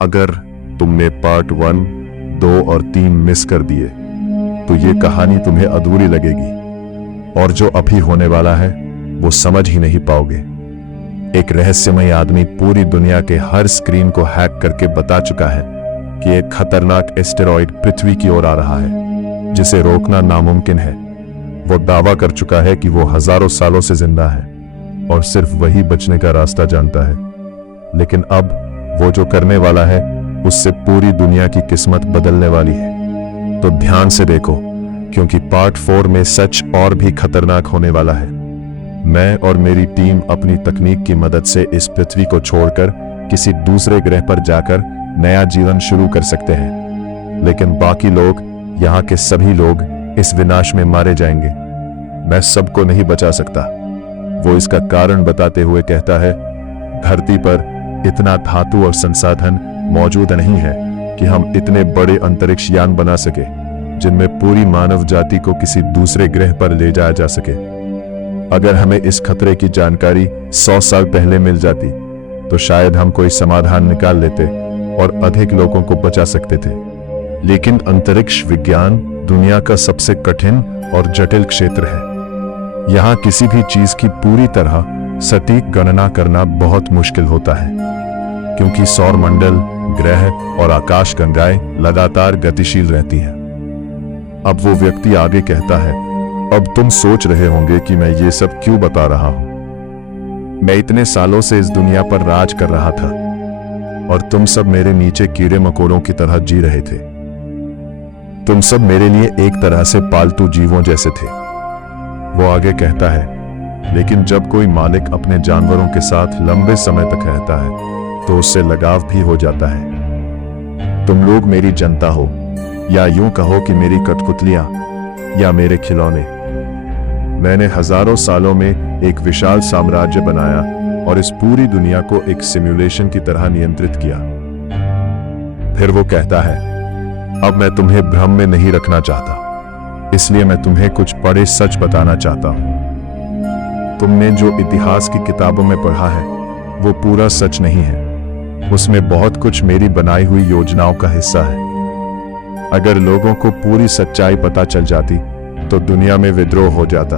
अगर तुमने पार्ट 1, 2 और 3 मिस कर दिए तो ये कहानी तुम्हें अधूरी लगेगी और जो अभी होने वाला है वो समझ ही नहीं पाओगे। एक रहस्यमय आदमी पूरी दुनिया के हर स्क्रीन को हैक करके बता चुका है कि एक खतरनाक एस्टेरॉइड पृथ्वी की ओर आ रहा है जिसे रोकना नामुमकिन है। वो दावा कर चुका है कि वो हजारों सालों से जिंदा है और सिर्फ वही बचने का रास्ता जानता है। लेकिन अब वो जो करने वाला है उससे पूरी दुनिया की किस्मत बदलने वाली है। तो ध्यान से देखो, क्योंकि पार्ट 4 में सच और भी खतरनाक होने वाला है। मैं और मेरी टीम अपनी तकनीक की मदद से इस पृथ्वी को छोड़कर किसी दूसरे ग्रह पर जाकर नया जीवन शुरू कर सकते हैं, लेकिन बाकी लोग, यहाँ के सभी लोग इस विनाश में मारे जाएंगे। मैं सबको नहीं बचा सकता। वो इसका कारण बताते हुए कहता है, धरती पर इतना धातु और संसाधन मौजूद नहीं है कि हम इतने बड़े अंतरिक्ष यान बना सके जिनमें पूरी मानव जाति को किसी दूसरे ग्रह पर ले जाया जा सके। अगर हमें इस खतरे की जानकारी 100 साल पहले मिल जाती तो शायद हम कोई समाधान निकाल लेते और अधिक लोगों को बचा सकते थे। लेकिन अंतरिक्ष विज्ञान दुनिया का सबसे कठिन और जटिल क्षेत्र है। यहाँ किसी भी चीज की पूरी तरह सटीक गणना करना बहुत मुश्किल होता है, क्योंकि सौर मंडल, ग्रह और आकाश गंगाएं लगातार गतिशील रहती हैं। अब वो व्यक्ति आगे कहता है, अब तुम सोच रहे होंगे कि मैं ये सब क्यों बता रहा हूं। मैं इतने सालों से इस दुनिया पर राज कर रहा था और तुम सब मेरे नीचे कीड़े मकोड़ों की तरह जी रहे थे। तुम सब मेरे लिए एक तरह से पालतू जीवों जैसे थे। वो आगे कहता है, लेकिन जब कोई मालिक अपने जानवरों के साथ लंबे समय तक रहता है तो उससे लगाव भी हो जाता है। तुम लोग मेरी जनता हो, या यूं कहो कि मेरी कठपुतलियां या मेरे खिलौने। मैंने हजारों सालों में एक विशाल साम्राज्य बनाया और इस पूरी दुनिया को एक सिमुलेशन की तरह नियंत्रित किया। फिर वो कहता है, अब मैं तुम्हें भ्रम में नहीं रखना चाहता, इसलिए मैं तुम्हें कुछ बड़े सच बताना चाहता हूं। तुमने जो इतिहास की किताबों में पढ़ा है वो पूरा सच नहीं है। उसमें बहुत कुछ मेरी बनाई हुई योजनाओं का हिस्सा है। अगर लोगों को पूरी सच्चाई पता चल जाती तो दुनिया में विद्रोह हो जाता,